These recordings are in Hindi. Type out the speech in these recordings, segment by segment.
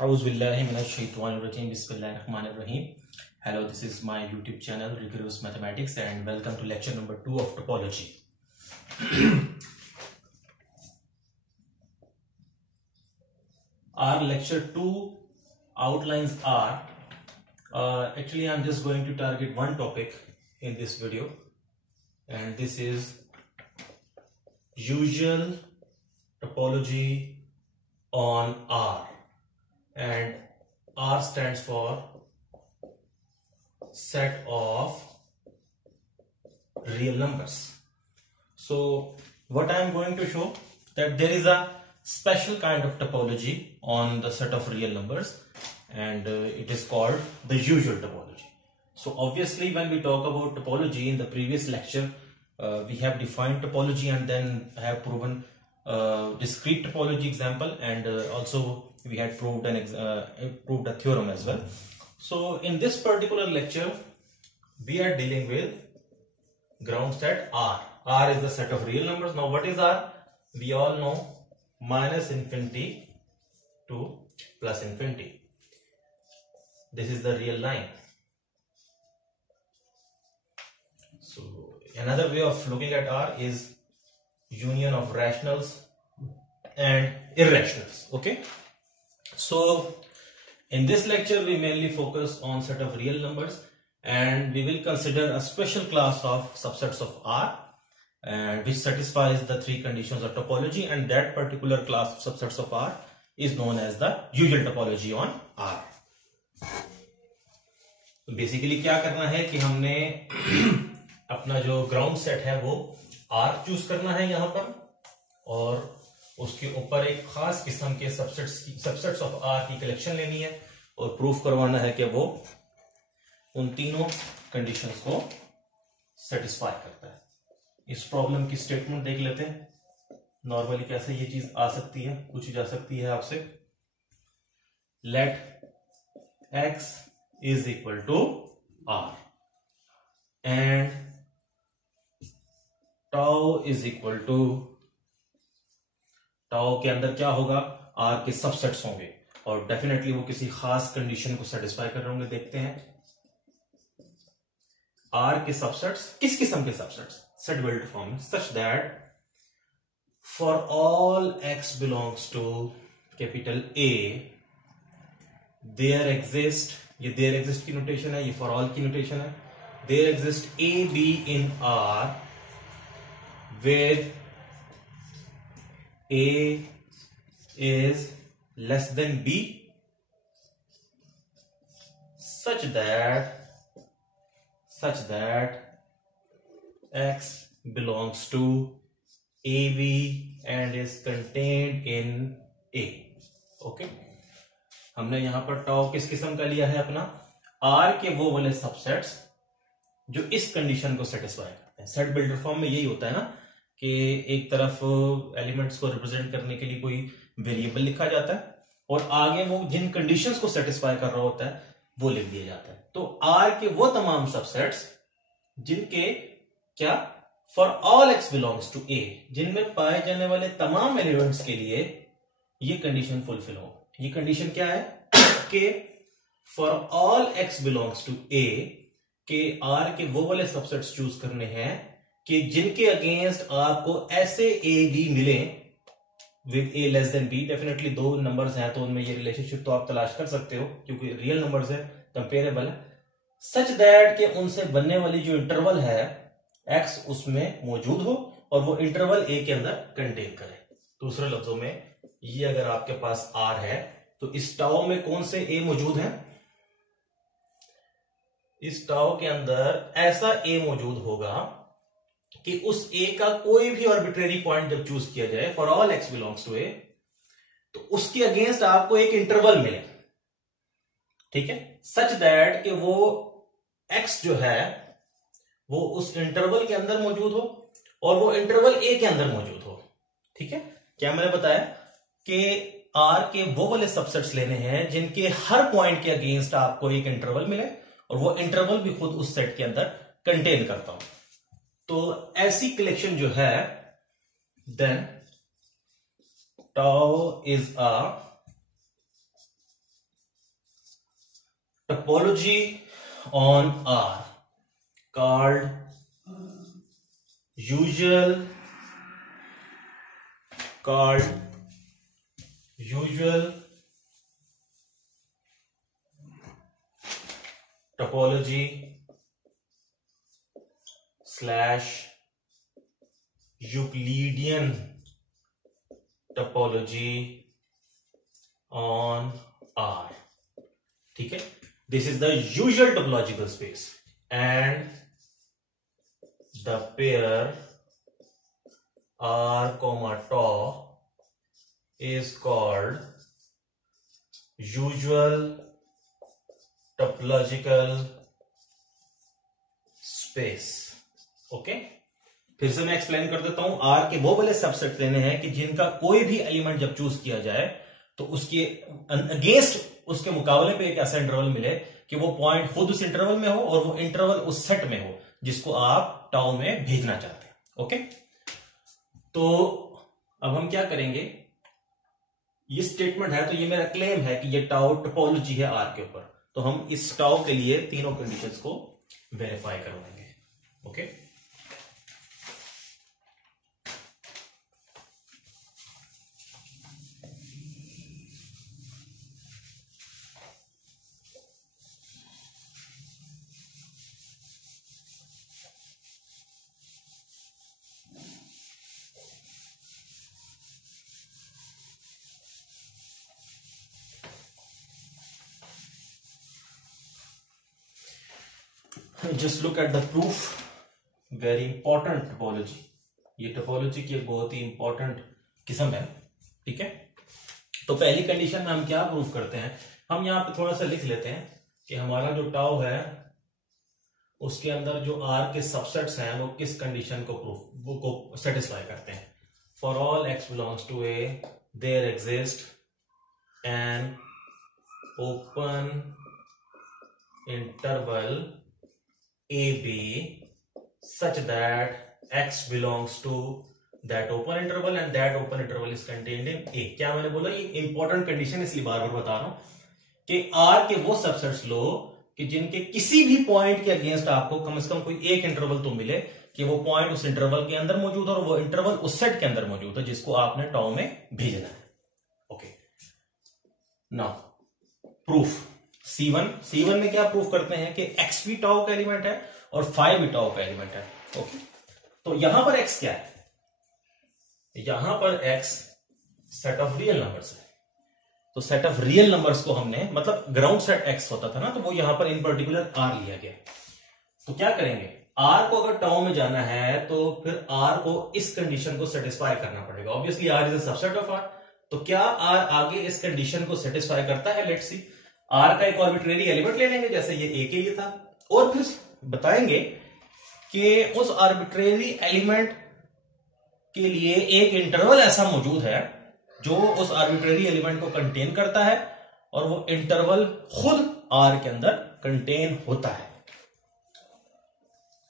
Bismillahirrahmanirrahim. Hello, this is my YouTube channel Rigorous Mathematics and welcome to lecture number 2 of topology. Our lecture 2 outlines are actually I'm just going to target one topic in this video, and this is usual topology on R, and R stands for set of real numbers. So what I am going to show that there is a special kind of topology on the set of real numbers, and it is called the usual topology. So obviously when we talk about topology in the previous lecture, we have defined topology and then have proven discrete topology example, and also we had proved a theorem as well. So in this particular lecture we are dealing with ground set R. R is the set of real numbers. Now what is R? We all know minus infinity to plus infinity. This is the real line. So another way of looking at R is union of rationals and irrationals. Okay, so in this lecture we mainly focus on set of real numbers, and we will consider a special class of subsets of R which satisfies the three conditions of topology, and that particular class of subsets of R is known as the usual topology on R. तो बेसिकली क्या करना है कि हमने अपना जो ग्राउंड सेट है वो R चूज करना है यहाँ पर, और उसके ऊपर एक खास किस्म के सबसेट्स ऑफ R की कलेक्शन लेनी है और प्रूफ करवाना है कि वो उन तीनों कंडीशंस को सेटिस्फाई करता है. इस प्रॉब्लम की स्टेटमेंट देख लेते हैं. नॉर्मली कैसे ये चीज आ सकती है, पूछी जा सकती है आपसे. Let x is equal to R and tau is equal to, tau के अंदर क्या होगा, R के सबसेट्स होंगे और डेफिनेटली वो किसी खास कंडीशन को सेटिस्फाई कर रहे होंगे. देखते हैं R के सबसेट्स किस किस्म के subsets, set builder form such that for all x belongs to capital A there exist, ये देयर एग्जिस्ट की नोटेशन है, ये फॉर ऑल की नोटेशन है. There exist A B in R with A is less than B such that x belongs to AB and is contained in A. Okay, हमने यहां पर टाउ किस किस्म का लिया है, अपना R के वो वाले सबसेट्स जो इस कंडीशन को सेटिस्फाई करते हैं. सेट बिल्डर फॉर्म में यही होता है ना कि एक तरफ एलिमेंट्स को रिप्रेजेंट करने के लिए कोई वेरिएबल लिखा जाता है और आगे वो जिन कंडीशंस को सेटिस्फाई कर रहा होता है वो लिख दिया जाता है. तो R के वो तमाम सबसेट्स जिनके क्या for all x belongs to A, जिनमें पाए जाने वाले तमाम एलिमेंट्स के लिए ये कंडीशन फुलफिल हो. ये कंडीशन क्या है कि for all x belongs to A के R के वो वाले सबसेट्स चूज करने हैं कि जिनके अगेंस्ट आपको ऐसे A B मिले with A less than B. Definitely दो नंबर्स हैं तो उनमें ये रिलेशनशिप तो आप तलाश कर सकते हो क्योंकि रियल नंबर्स है, कंपेरेबल है. सच दैट के उनसे बनने वाली जो इंटरवल है x उसमें मौजूद हो और वो इंटरवल A के अंदर कंटेन करे. दूसरे लफ्जों में ये अगर आपके पास R है तो इस टाउ में कौन से A मौजूद है, इस टाउ के अंदर ऐसा A मौजूद होगा कि उस A का कोई भी आर्बिट्रेरी पॉइंट जब चूज किया जाए for all x belongs to A तो उसके अगेंस्ट आपको एक इंटरवल मिले. ठीक है, सच दैट कि वो x जो है वो उस इंटरवल के अंदर मौजूद हो और वो इंटरवल A के अंदर मौजूद हो. ठीक है, क्या मैंने बताया कि R के वो वाले सबसेट्स लेने हैं जिनके हर पॉइंट के अगेंस्ट आपको एक इंटरवल मिले और वो इंटरवल भी खुद उस सेट के अंदर कंटेन करता हो. तो ऐसी कलेक्शन जो है then tau is a topology on R called usual topology / Euclidean topology on R. ठीक है, this is the usual topological space and the pair R comma tau is called usual topological space. Okay, फिर से मैं एक्सप्लेन कर देता हूं। आर के वो वाले सबसेट लेने हैं कि जिनका कोई भी एलिमेंट जब चूज किया जाए तो उसके अगेंस्ट, उसके मुकाबले पे एक ऐसा इंटरवल मिले कि वो पॉइंट खुद उस इंटरवल में हो और वो इंटरवल उस सेट में हो जिसको आप टाउ में भेजना चाहते हैं। ओके, तो अब हम क्या करेंगे, ये स्टेटमेंट है तो ये मेरा क्लेम है कि ये टाउ टोपोलॉजी है आर के ऊपर, तो हम इस टाउ के लिए तीनों कंडीशंस को वेरीफाई करवाएंगे। Okay, just look at the proof, very important topology. ये टोपोलॉजी की एक बहुत ही इंपॉर्टेंट किस्म है। ठीक है, तो पहली कंडीशन में हम क्या प्रूफ करते हैं, हम यहां पे थोड़ा सा लिख लेते हैं कि हमारा जो टाउ है उसके अंदर जो आर के सबसेट्स हैं वो किस कंडीशन को सेटिस्फाई करते हैं। For all x belongs to A there exist an open interval AB such that X belongs to that open interval and that open interval is contained in A। क्या मैंने बोला, ये इंपॉर्टेंट कंडीशन इसलिए बार बार बता रहा हूं कि R के वो सबसेट्स लो कि जिनके किसी भी पॉइंट के अगेंस्ट आपको कम से कम कोई एक इंटरवल तो मिले कि वो पॉइंट उस इंटरवल के अंदर मौजूद है और वो इंटरवल उस सेट के अंदर मौजूद है जिसको आपने टाउ में भेजना है। ओके, नाउ प्रूफ C1 में क्या प्रूफ करते हैं कि x भी टाउ का एलिमेंट है और 5 भी टाउ का एलिमेंट है। ओके, तो यहां पर x क्या है, यहां पर x set of real numbers है। तो सेट ऑफ रियल नंबर्स को हमने, मतलब ग्राउंड सेट x होता था ना, तो वो यहां पर इन पर्टिकुलर r लिया गया। तो क्या करेंगे, r को अगर टाउ में जाना है तो फिर r को इस कंडीशन को सेटिस्फाई करना पड़ेगा। Obviously r is a subset of r, तो क्या r आगे इस कंडीशन को सेटिस्फाई करता है। लेट्स सी, R का एक आर्बिट्रेरी एलिमेंट ले लेंगे जैसे ये A के लिए था, और फिर बताएंगे कि उस आर्बिट्रेरी एलिमेंट के लिए एक इंटरवल ऐसा मौजूद है जो उस आर्बिट्रेरी एलिमेंट को कंटेन करता है और वो इंटरवल खुद R के अंदर कंटेन होता है।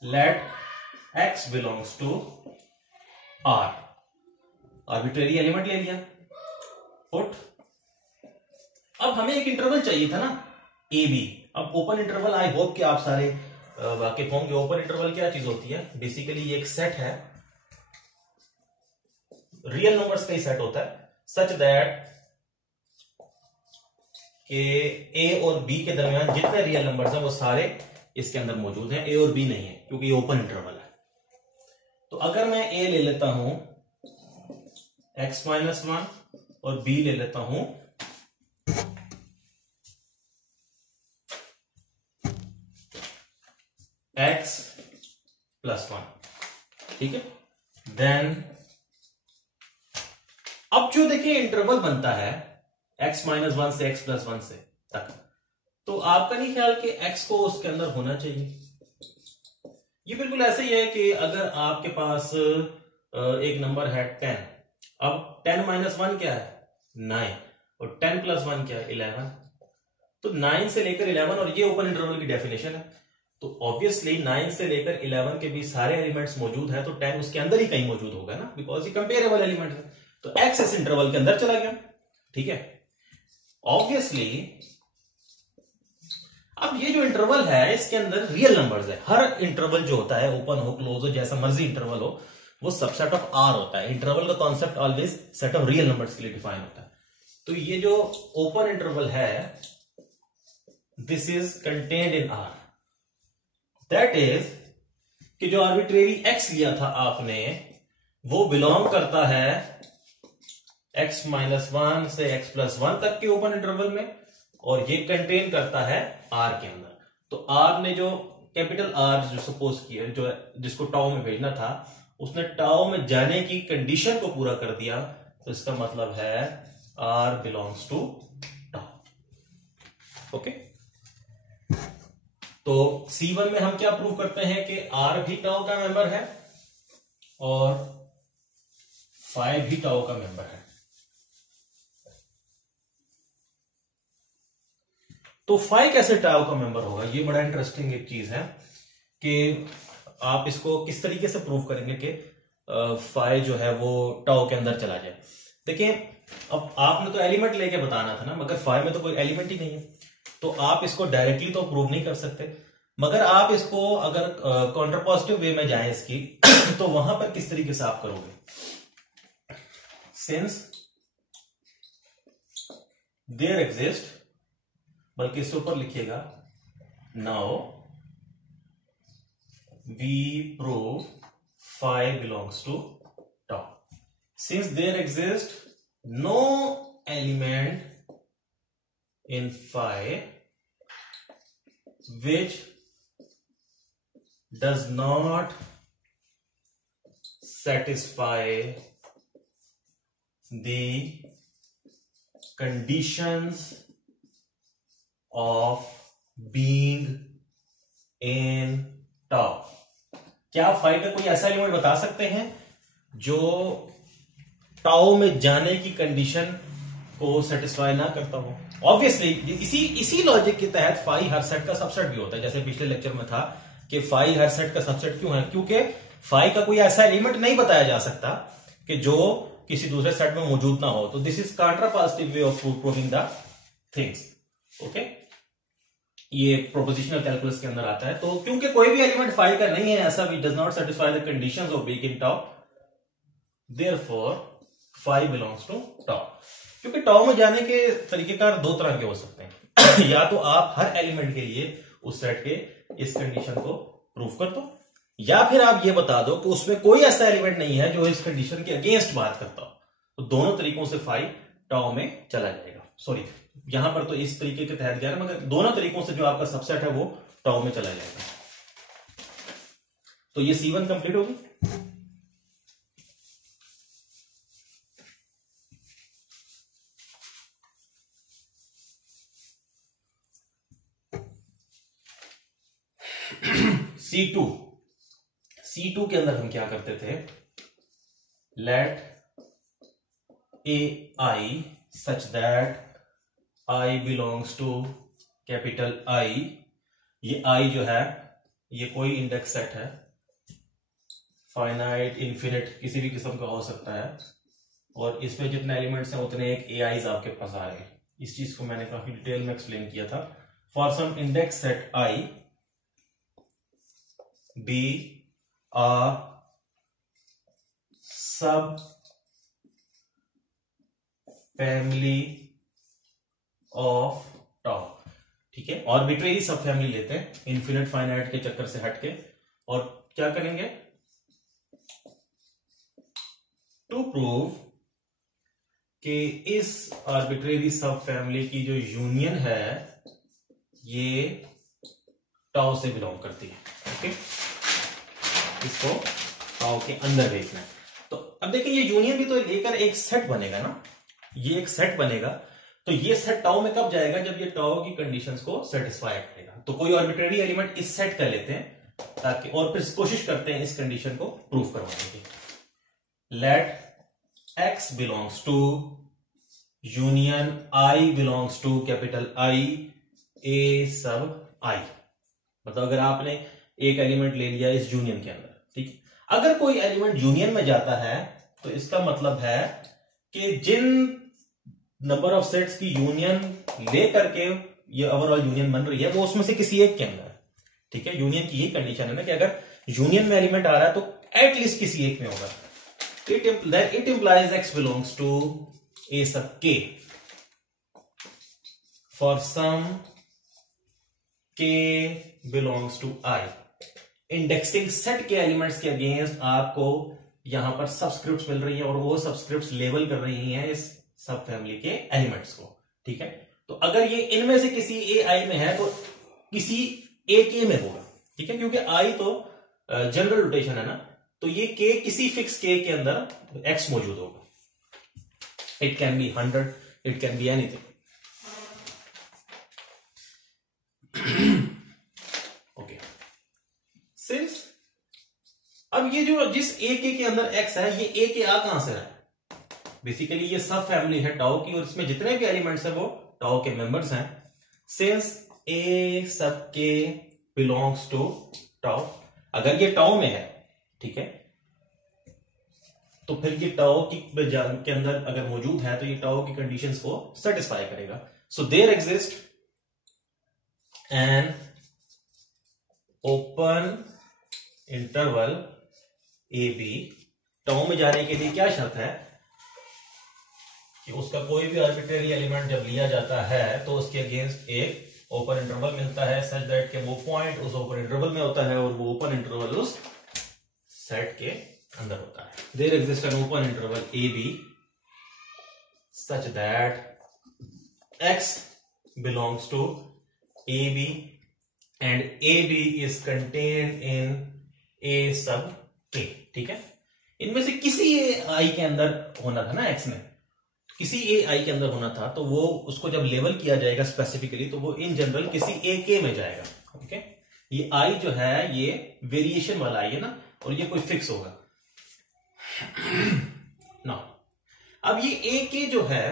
Let X belongs to R, arbitrary element ले लिया, पुट। अब हमें एक इंटरवल चाहिए था ना ए बी। अब ओपन इंटरवल, आई होप कि आप सारे वाकिफ होंगे। ओपन इंटरवल क्या चीज होती है, बेसिकली ये एक सेट है, रियल नंबर्स का ही सेट होता है, सच दैट कि ए और बी के दरमियान जितने रियल नंबर्स हैं वो सारे इसके अंदर मौजूद हैं, ए और बी नहीं है क्योंकि ये ओपन इंटरवल है। तो अगर मैं ए ले लेता हूं x-1 और बी ले लेता हूं x+1, ठीक है, देन अब जो देखिए इंटरवल बनता है x-1 से x+1 से तक, तो आपका नहीं ख्याल कि x को उसके अंदर होना चाहिए। ये बिल्कुल ऐसे ही है कि अगर आपके पास एक नंबर है 10, अब 10-1 क्या है 9 और 10+1 क्या है 11, तो 9 से लेकर 11, और ये ओपन इंटरवल की डेफिनेशन है, तो ऑब्वियसली 9 से लेकर 11 के बीच सारे एलिमेंट्स मौजूद हैं, तो 10 उसके अंदर ही कहीं मौजूद होगा ना, बिकॉज ये कंपेरेबल एलिमेंट है। तो x इस इंटरवल के अंदर चला गया, ठीक है। ऑब्वियसली अब ये जो इंटरवल है इसके अंदर रियल नंबर्स है। हर इंटरवल जो होता है, ओपन हो, क्लोज हो, जैसा मर्जी इंटरवल हो, वो सबसेट ऑफ आर होता है। इंटरवल का concept always set of real numbers के लिए डिफाइन होता है। तो ये जो ओपन इंटरवल है, this is contained in are. That is कि जो आर्बिट्रेरी एक्स लिया था आपने, वो बिलोंग करता है x-1 से x+1 तक के ओपन इंटरवल में, और ये कंटेन करता है आर के अंदर। तो आर ने जो कैपिटल आर जो सपोज किया, जो जिसको टाउ में भेजना था, उसने टाउ में जाने की कंडीशन को पूरा कर दिया। तो इसका मतलब है R belongs to tau. Okay, तो C1 में हम क्या प्रूव करते हैं कि आर भी टाउ का मेंबर है और फाई भी टाउ का मेंबर है। तो फाई कैसे टाउ का मेंबर होगा, ये बड़ा इंटरेस्टिंग एक चीज है कि आप इसको किस तरीके से प्रूव करेंगे कि फाई जो है वो टाउ के अंदर चला जाए। देखिए, अब आपने तो एलिमेंट लेके बताना था ना, मगर फाई में तो कोई एलिमेंट ही नहीं है, तो आप इसको डायरेक्टली तो प्रूव नहीं कर सकते। मगर आप इसको अगर काउंटर पॉजिटिव वे में जाएं इसकी तो वहां पर किस तरीके से आप करोगे। सिंस देयर एग्जिस्ट, बल्कि इसके ऊपर लिखिएगा, now we prove phi belongs to tau. Since there exist no element in phi which does not satisfy the conditions of being in tau। क्या फाई का कोई ऐसा एलिमेंट बता सकते हैं जो टाउ में जाने की कंडीशन को सेटिस्फाई ना करता हो? ऑब्वियसली इसी लॉजिक के तहत फाई हर सेट का सबसेट भी होता है। जैसे पिछले लेक्चर में था कि फाई हर सेट का सबसेट क्यों है, क्योंकि फाई का कोई ऐसा एलिमेंट नहीं बताया जा सकता कि जो किसी दूसरे सेट में मौजूद ना हो। तो this is contrapositive way of proving the things. Okay, ये प्रोपोजिशनल कैलकुलस के अंदर आता है। तो क्योंकि कोई भी एलिमेंट फाई का नहीं है ऐसा, भी does not satisfy the conditions of being in tau, therefore phi belongs to tau. क्योंकि टाउ में जाने के तरीकेकार दो तरह के हो सकते हैं या तो आप हर एलिमेंट के लिए उस सेट के इस कंडीशन को प्रूफ कर दो, या फिर आप ये बता दो कि उसमें कोई ऐसा एलिमेंट नहीं है जो इस कंडीशन के अगेंस्ट बात करता हो। तो दोनों तरीकों से फाई टाउ में चला जाएगा। सॉरी, यहां पर तो इस तरीके के तहत गया ना, मगर दोनों तरीकों से जो आपका सबसेट है वो टाउ में चला जाएगा। तो ये C1 कंप्लीट होगी। C2 के अंदर हम क्या करते थे, let A I such that I belongs to capital I. ये आई जो है ये कोई इंडेक्स सेट है, फाइनाइट, इन्फिनिट, किसी भी किस्म का हो सकता है, और इसमें जितने एलिमेंट्स हैं उतने एक ए आईज आपके पास आ रहे हैं। इस चीज को मैंने काफी डिटेल में एक्सप्लेन किया था। For some index set I be a sub family of tau। ठीक है, आर्बिट्रेरी सब फैमिली लेते हैं इन्फिनिट फाइनाइट के चक्कर से हटके, और क्या करेंगे, टू प्रूव कि इस आर्बिट्रेरी सब फैमिली की जो यूनियन है ये टाउ से बिलोंग करती है। ओके, इसको टाउ के अंदर देखना है। तो अब देखिए, ये यूनियन भी तो लेकर एक सेट बनेगा ना, ये एक सेट बनेगा। तो ये सेट टाउ में कब जाएगा, जब ये टाउ की कंडीशंस को सेटिस्फाई करेगा। तो कोई आर्बिट्रेरी एलिमेंट इस सेट कर लेते हैं ताकि, और फिर कोशिश करते हैं इस कंडीशन को प्रूव करवाने की। Let x belongs to union i belongs to capital I A sub i. मतलब अगर आपने एक एलिमेंट ले लिया इस यूनियन के अंदर, ठीक है, अगर कोई एलिमेंट यूनियन में जाता है तो इसका मतलब है कि जिन नंबर ऑफ सेट्स की यूनियन ले करके ये ओवरऑल यूनियन बन रही है वो उसमें से किसी एक के अंदर, ठीक है। यूनियन की ये कंडीशन है ना कि अगर यूनियन में एलिमेंट आ रहा है तो एटलीस्ट किसी एक में होगा। It implies x belongs to A sub k for some k belongs to i. Indexing set के एलिमेंट्स के अगेंस्ट आपको यहां पर सबस्क्रिप्ट्स मिल रही है और वो सबस्क्रिप्ट्स लेबल कर रही हैं इस सब फैमिली के एलिमेंट्स को, ठीक है। तो अगर ये इनमें से किसी ए आई में है तो किसी ए के में होगा, ठीक है, क्योंकि आई तो जनरल रोटेशन है ना, तो ये के किसी फिक्स के अंदर एक्स मौजूद होगा। It can be 100, it can be anything. Okay, since अब ये जो जिस ए के अंदर एक्स है, ये ए के आ कहां से है? बेसिकली ये सब फैमिली है टाउ की और इसमें जितने भी एलिमेंट्स हैं वो टाउ के मेंबर्स हैं। सिंस ए सब के बिलोंग्स टू टाउ, अगर ये टाउ में है, ठीक है, तो फिर ये टाउ की के अंदर अगर मौजूद है तो ये टाउ की कंडीशंस को सेटिस्फाई करेगा। So there exist an open interval A B. Tau में जाने के लिए क्या शर्त है कि उसका कोई भी आर्बिट्रेरी एलिमेंट जब लिया जाता है तो उसके अगेंस्ट एक ओपन इंटरवल मिलता है सच दैट के वो पॉइंट उस ओपन इंटरवल में होता है और वो ओपन इंटरवल उस सेट के अंदर होता है। There exist an open interval A b such that x belongs to a b and a b is contained in a sub k, ठीक है। इनमें से किसी ए आई के अंदर होना था ना, एक्स में किसी ए आई के अंदर होना था, तो वो उसको जब लेवल किया जाएगा स्पेसिफिकली तो वो इन जनरल किसी ए के में जाएगा, ठीक है। ये आई जो है ये वेरिएशन वाला आई है ना, और ये कोई फिक्स होगा ना। अब ये ए के जो है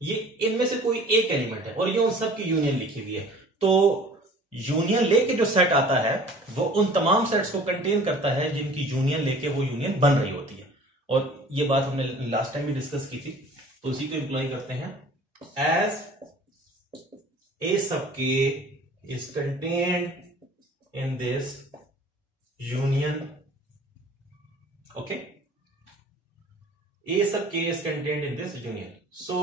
ये इनमें से कोई एक एलिमेंट है और ये उन सब की यूनियन लिखी हुई है, तो यूनियन लेके जो सेट आता है वो उन तमाम सेट्स को कंटेन करता है जिनकी यूनियन लेके वो यूनियन बन रही होती है। और ये बात हमने लास्ट टाइम भी डिस्कस की थी, तो इसी को इंप्लॉय करते हैं। As a sub k is contained in this union, okay, a sub k is contained in this union. So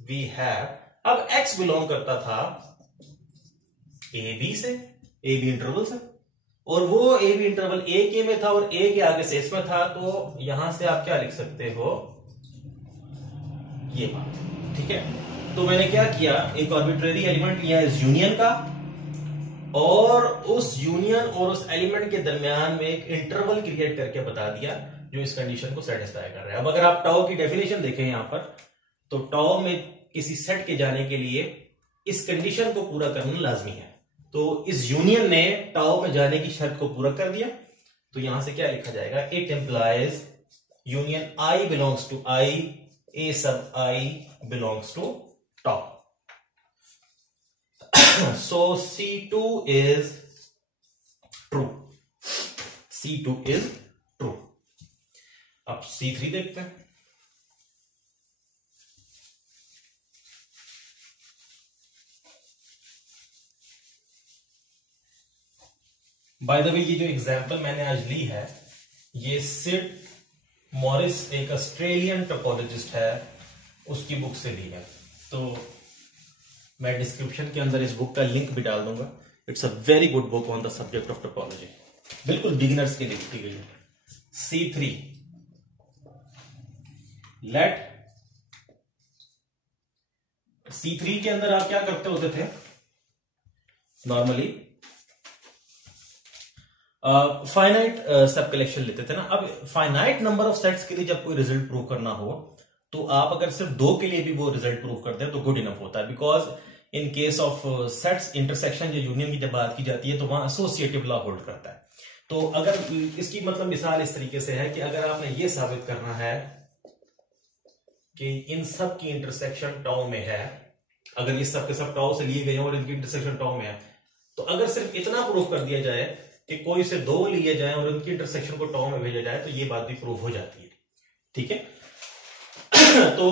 we have, अब एक्स बिलोंग करता था ए बी से, ए बी इंटरवल से, और वो ए बी इंटरवल ए के में था और ए के आगे से इसमें था, तो यहां से आप क्या लिख सकते हो, ये बात, ठीक है। तो मैंने क्या किया, एक आर्बिट्रेरी एलिमेंट लिया इस यूनियन का और उस यूनियन और उस एलिमेंट के दरमियान में एक इंटरवल क्रिएट करके बता दिया जो इस कंडीशन को सेटिस्फाई कर रहा है। अब अगर आप टाउ की डेफिनेशन देखें यहां पर, तो टाउ में किसी सेट के जाने के लिए इस कंडीशन को पूरा करना लाजमी है। तो इस यूनियन ने टाउ में जाने की शर्त को पूरा कर दिया, तो यहां से क्या लिखा जाएगा, it implies union i belongs to i, A sub i belongs to tau. So C2 is true. C2 is true. अब C3 देखते हैं। बाय द वे ये जो एग्जाम्पल मैंने आज ली है ये सिड मॉरिस एक ऑस्ट्रेलियन टोपोलॉजिस्ट है उसकी बुक से ली है, तो मैं डिस्क्रिप्शन के अंदर इस बुक का लिंक भी डाल दूंगा। It's a very good book on the subject of topology, बिल्कुल बिगिनर्स के लिए लिखी गई है। C3 लेट C3 के अंदर आप क्या करते होते थे नॉर्मली, फाइनाइट सब कलेक्शन लेते थे ना। अब फाइनाइट नंबर ऑफ सेट्स के लिए जब कोई रिजल्ट प्रूव करना हो तो आप अगर सिर्फ 2 के लिए भी वो रिजल्ट प्रूव करते हैं तो गुड इनफ होता है, because in case of sets intersection या यूनियन की जब बात की जाती है तो वहां एसोसिएटिव लॉ होल्ड करता है। तो अगर इसकी मतलब मिसाल इस तरीके से है कि अगर आपने ये साबित करना है कि इन सब की इंटरसेक्शन टाउ में है, अगर ये सब के सब टाउ से लिए गए हैं और इनकी इंटरसेक्शन टाउ में है, तो अगर सिर्फ इतना प्रूफ कर दिया जाए कि कोई से 2 लिए जाए और उनकी इंटरसेक्शन को टाउ में भेजा जाए तो ये बात भी प्रूफ हो जाती है, ठीक है। तो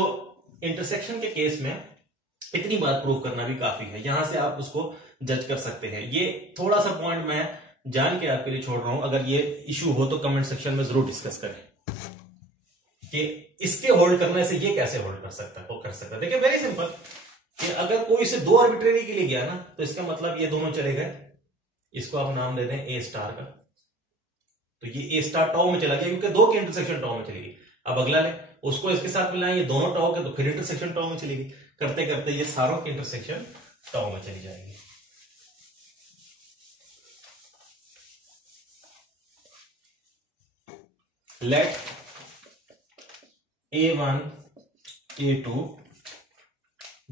इंटरसेक्शन के केस में इतनी बात प्रूव करना भी काफी है, यहां से आप उसको जज कर सकते हैं। ये थोड़ा सा पॉइंट मैं जान के आपके लिए छोड़ रहा हूं, अगर ये इश्यू हो तो कमेंट सेक्शन में जरूर डिस्कस करें कि इसके होल्ड करने से ये कैसे होल्ड कर सकता है, वो कर सकता है। देखिए वेरी सिंपल, कि अगर कोई से दो आर्बिट्रेरी के लिए गया ना, तो इसका मतलब ये दोनों चले गए, इसको आप नाम दे दें ए स्टार का, तो ये ए स्टार टाउ में चला गया क्योंकि दो की इंटरसेक्शन टाउ में चलेगी। अब अगला ले, उसको इसके साथ मिलाएं, ये दोनों टाउ के, तो फिर इंटरसेक्शन टाउ में चलेगी, करते करते ये सारों की इंटरसेक्शन टाउ में चली जाएगी। Let A1 A2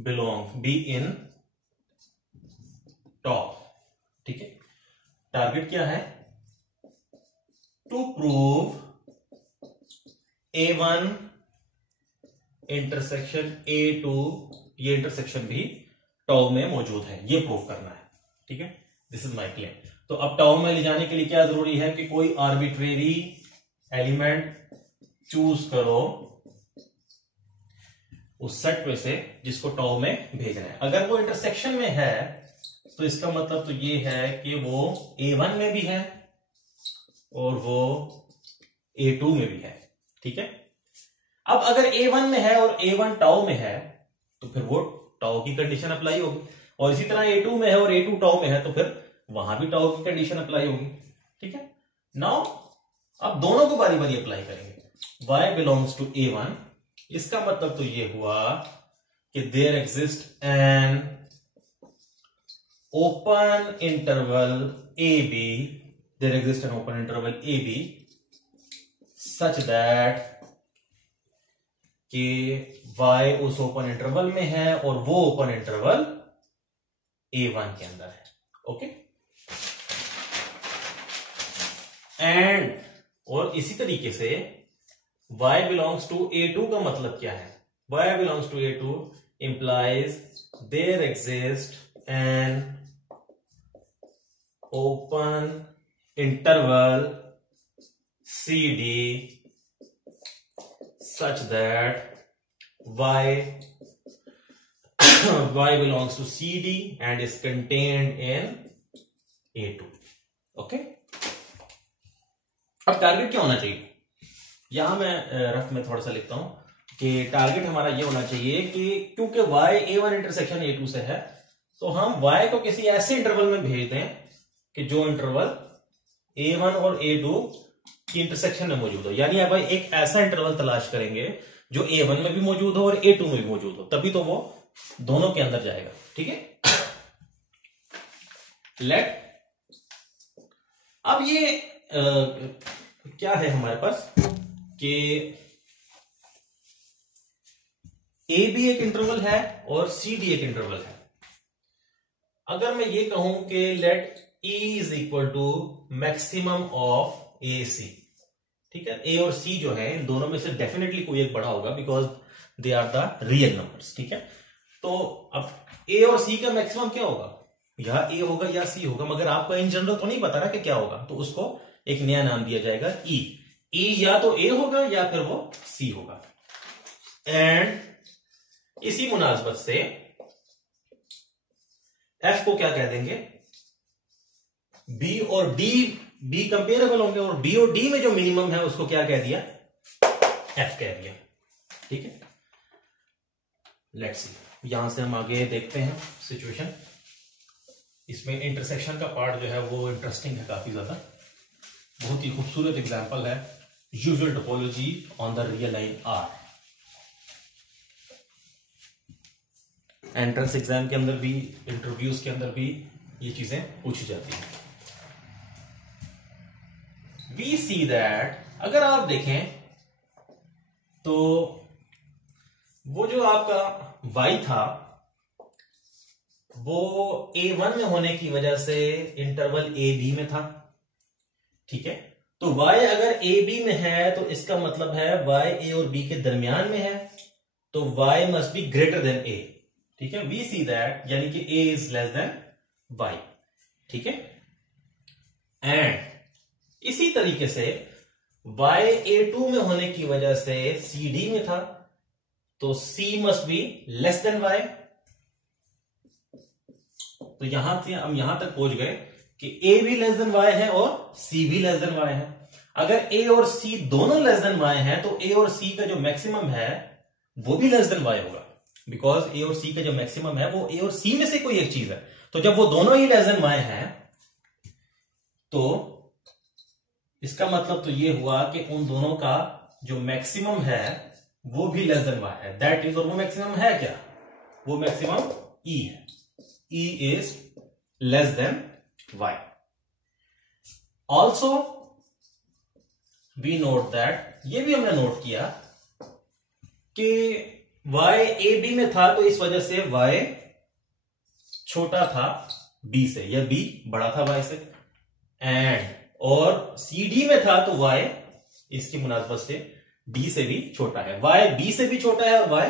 belong be in top, ठीक है। टारगेट क्या है? To prove A1 intersection A2, ये इंटरसेक्शन भी टाउ में मौजूद है, ये प्रूव करना है, ठीक है। This is my claim. तो अब टाउ में ले जाने के लिए क्या जरूरी है कि कोई आर्बिट्रेरी एलिमेंट चूज करो उस सेट में से जिसको टाउ में भेजना है। अगर वो इंटरसेक्शन में है तो इसका मतलब तो ये है कि वो A1 में भी है और वो A2 में भी है, ठीक है। अब अगर A1 में है और A1 टाउ में है तो फिर वो टाउ की कंडीशन अप्लाई होगी, और इसी तरह A2 में है और A2 टाउ में है तो फिर वहां भी टाउ की कंडीशन अप्लाई होगी, ठीक है। नाउ अब दोनों को बारी बारी अप्लाई करेंगे। y बिलोंग्स टू A1, इसका मतलब तो ये हुआ कि there exist an open interval AB, there exist an open interval AB such that कि y उस ओपन इंटरवल में है और वो ओपन इंटरवल A1 के अंदर है, ओके। एंड और इसी तरीके से y बिलोंग्स टू A2 का मतलब क्या है? y belongs to A2 implies there exists an open interval CD such that y belongs to CD and is contained in A2, okay? अब टारगेट क्या होना चाहिए? यहां मैं रफ में थोड़ा सा लिखता हूं कि टारगेट हमारा ये होना चाहिए कि क्योंकि y A1 इंटरसेक्शन A2 से है तो हम y को किसी ऐसे इंटरवल में भेज दें कि जो इंटरवल A1 और A2 की इंटरसेक्शन में मौजूद हो। यानी अब एक ऐसा इंटरवल तलाश करेंगे जो A1 में भी मौजूद हो और A2 में भी मौजूद हो, तभी तो वो दोनों के अंदर जाएगा, ठीक है। लेट अब ये क्या है हमारे पास कि ए भी एक इंटरवल है और सी डी एक इंटरवल है। अगर मैं ये कहूं कि let E is equal to maximum of a c, ठीक है। ए और सी जो है इन दोनों में से डेफिनेटली कोई एक बड़ा होगा because they are the real numbers, ठीक है। तो अब ए और सी का मैक्सिमम क्या होगा? या ए होगा या सी होगा, मगर आपको इन जनरल तो नहीं पता ना कि क्या होगा, तो उसको एक नया नाम दिया जाएगा ई। ई या तो ए होगा या फिर वो सी होगा। एंड इसी मुनासबत से एफ को क्या कह देंगे? बी और डी, बी कंपेरेबल होंगे और बी और डी में जो मिनिमम है उसको क्या कह दिया? एफ कह दिया, ठीक है। लेट्स सी, यहां से हम आगे देखते हैं सिचुएशन। इसमें इंटरसेक्शन का पार्ट जो है वो इंटरेस्टिंग है काफी ज्यादा, बहुत ही खूबसूरत एग्जांपल है usual topology on the real line R. Entrance exam के अंदर भी, इंटरव्यूज के अंदर भी ये चीजें पूछी जाती हैं। वी सी दैट, अगर आप देखें तो वो जो आपका y था वो A1 में होने की वजह से इंटरवल ए बी में था, ठीक है। तो y अगर ए बी में है तो इसका मतलब है y ए और b के दरमियान में है, तो y must be greater than a, ठीक है। वी सी दैट यानी कि a is less than y, ठीक है। एंड इसी तरीके से y A2 में होने की वजह से CD में था, तो C must be less than y, तो यहां से हम यहां तक पहुंच गए कि ए भी लेस देन वाई है और सी भी लेस देन वाई है। अगर ए और सी दोनों लेस देन वाई है तो ए और सी का जो मैक्सिमम है वो भी लेस देन वाई होगा, बिकॉज ए और सी का जो मैक्सिमम है वो ए और सी में से कोई एक चीज है। तो जब वो दोनों ही लेस देन वाई है तो इसका मतलब तो ये हुआ कि उन दोनों का जो मैक्सिमम है वो भी लेस देन वाई है, दैट इज, और वो मैक्सिमम है क्या, वो मैक्सिमम ई है, E is less than Y. Also we note that, ये भी हमने नोट किया कि y ए बी में था तो इस वजह से y छोटा था b से, या b बड़ा था y से, एंड और सी डी में था तो y इसकी मुनासबत से d से भी छोटा है, y b से भी छोटा है और y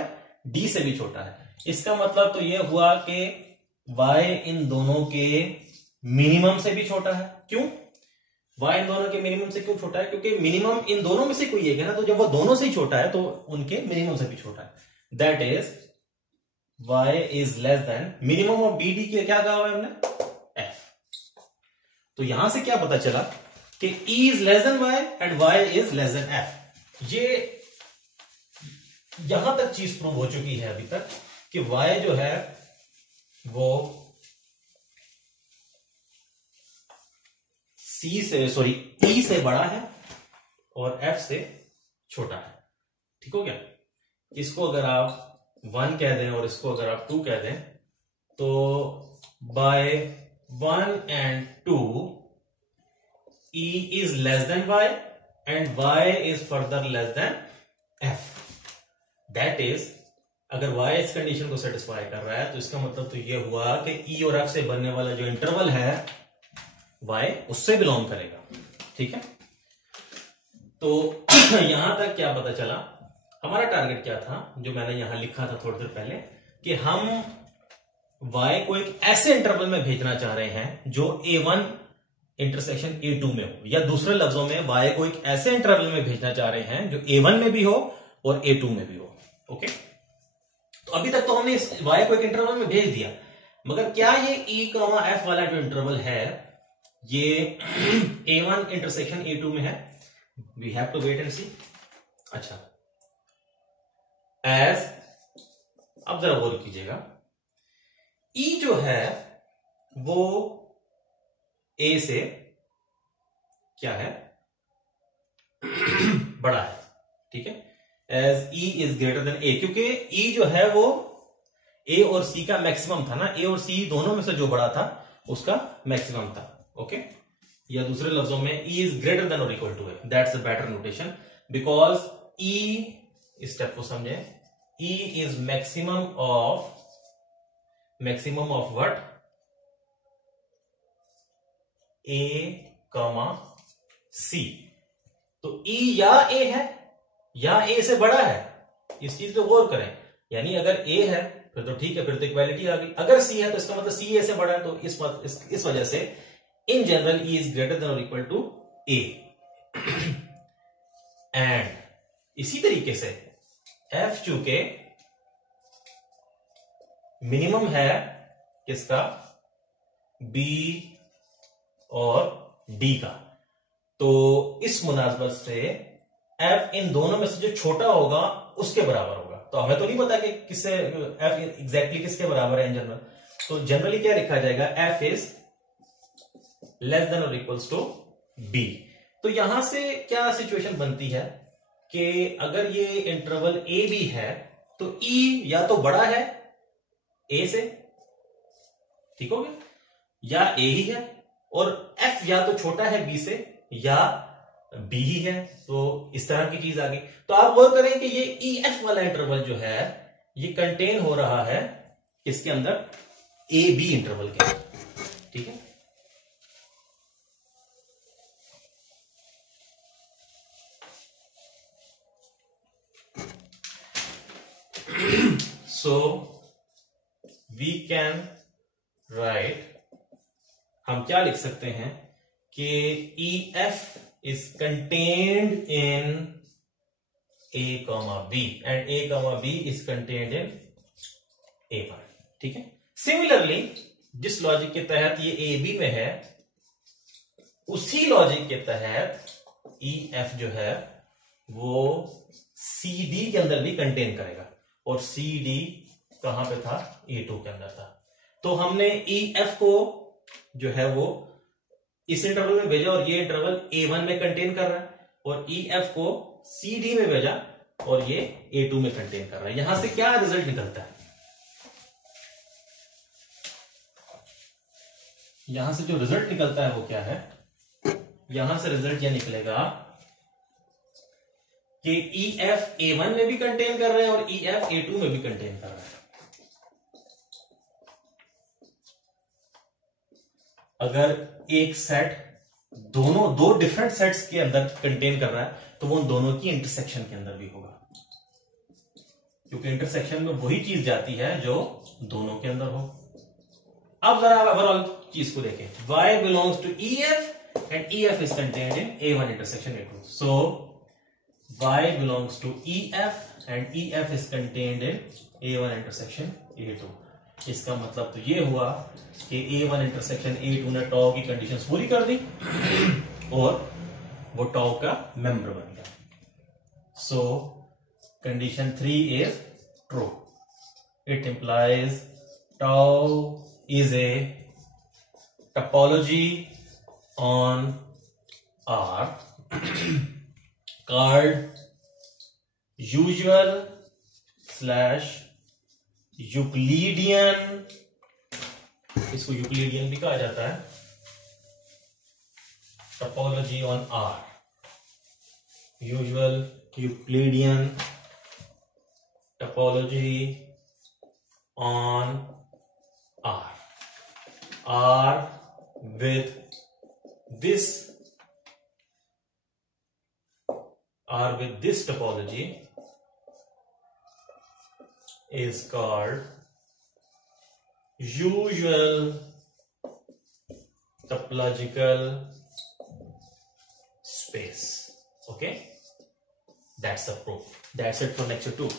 d से भी छोटा है। इसका मतलब तो यह हुआ कि y इन दोनों के मिनिमम से भी छोटा है। क्यों y इन दोनों के मिनिमम से क्यों छोटा है? क्योंकि मिनिमम इन दोनों में से कोई एक है ना, तो जब वो दोनों से ही छोटा है तो उनके मिनिमम से भी छोटा है, that is y is less than minimum of B D की क्या कहा हुआ है हमने, f। तो यहां से क्या पता चला कि e is less than y and y is less than f। ये यहां तक चीज प्रूव हो चुकी है अभी तक कि y जो है वो e से बड़ा है और f से छोटा है। ठीक हो गया? इसको अगर आप 1 कह दें और इसको अगर आप 2 कह दें तो by 1 and 2 e is less than y and y is further less than f। That is, अगर y इस कंडीशन को सेटिस्फाई कर रहा है तो इसका मतलब तो ये हुआ कि e और f से बनने वाला जो इंटरवल है y उससे बिलोंग करेगा। ठीक है, तो यहां तक क्या पता चला, हमारा टारगेट क्या था जो मैंने यहां लिखा था थोड़ी देर पहले, कि हम y को एक ऐसे इंटरवल में भेजना चाह रहे हैं जो a1 इंटरसेक्शन a2 में हो, या दूसरे लफ्जों में y को एक ऐसे इंटरवल में भेजना चाह रहे हैं जो a1 में भी हो और a2 में भी हो। ओके, तो अभी तक तो हमने इस y को एक इंटरवल में भेज दिया, मगर क्या ये e, f वाला जो इंटरवल है ये a1 इंटरसेक्शन a2 में है? We have to wait and see. अच्छा, एज, अब जरा गौर कीजिएगा, e जो है वो a से क्या है, बड़ा है। ठीक है, as e is greater than a, क्योंकि e जो है वो a और c का मैक्सिमम था ना, a और c दोनों में से जो बड़ा था उसका मैक्सिमम था। ओके, या दूसरे लफ्जों में e इज ग्रेटर देन और equal to a, that's a better notation, because e, इस स्टेप को समझे, e is maximum of what, a, c। तो e या a है या a से बड़ा है, इस चीज पे गौर करें। यानी अगर a है फिर तो ठीक है, फिर तो इक्वालिटी आ गई, अगर c है तो इसका मतलब c a से बड़ा है, तो इस वजह से in general e is greater than और इक्वल टू a। एंड इसी तरीके से f चूंकि मिनिमम है किसका, b और d का, तो इस मुनासबत से f इन दोनों में से जो छोटा होगा उसके बराबर होगा। तो हमें तो नहीं पता कि किससे f एग्जैक्टली किसके बराबर है इन जनरल, तो जनरली क्या लिखा जाएगा, f इज लेस देन और इक्वल्स टू b। तो यहां से क्या सिचुएशन बनती है कि अगर ये इंटरवल a b है तो e या तो बड़ा है a से, ठीक हो गया, या a ही है, और f या तो छोटा है b से या b ही है, तो इस तरह की चीज आ गई। तो आप गौर करें कि ये e f वाला इंटरवल जो है ये कंटेन हो रहा है इसके अंदर, a b इंटरवल के अंदर। ठीक है, so we can write, हम क्या लिख सकते हैं कि EF is contained in A, B and A, B is contained in A1। ठीक है, सिमिलरली जिस लॉजिक के तहत ये ए बी में है, उसी लॉजिक के तहत ई एफ जो है वो सी डी के अंदर भी कंटेन करेगा, और सी डी कहां पे था, A2 के अंदर था। तो हमने ई एफ को जो है वो इस इंटरवल में भेजा, और ये इंटरवल A1 में कंटेन कर रहा है, और ई एफ को सी डी में भेजा और ये A2 में कंटेन कर रहा है। यहां से क्या रिजल्ट निकलता है, यहां से जो रिजल्ट निकलता है वो क्या है, यहां से रिजल्ट यह निकलेगा कि ई एफ A1 में भी कंटेन कर रहे हैं और ई एफ A2 में भी कंटेन कर रहा है। अगर एक सेट दो डिफरेंट सेट्स के अंदर कंटेन कर रहा है तो वो उन दोनों की इंटरसेक्शन के अंदर भी होगा, क्योंकि इंटरसेक्शन में वही चीज जाती है जो दोनों के अंदर हो। अब जरा ओवरऑल चीज को देखें, y belongs to EF and EF is contained in A1 intersection A2. So y belongs to EF and EF is contained in A1 intersection A2. इसका मतलब तो ये हुआ कि A1 इंटरसेक्शन A2 ने टॉ की कंडीशंस पूरी कर दी और वो टॉ का मेंबर बन गया। So condition 3 is true. It implies tau is a topology on R called usual / Euclidean, इसको यूक्लिडियन भी कहा जाता है, topology on R, usual Euclidean topology on R. R with this topology is called usual topological space. Okay, that's the proof. That's it for lecture 2.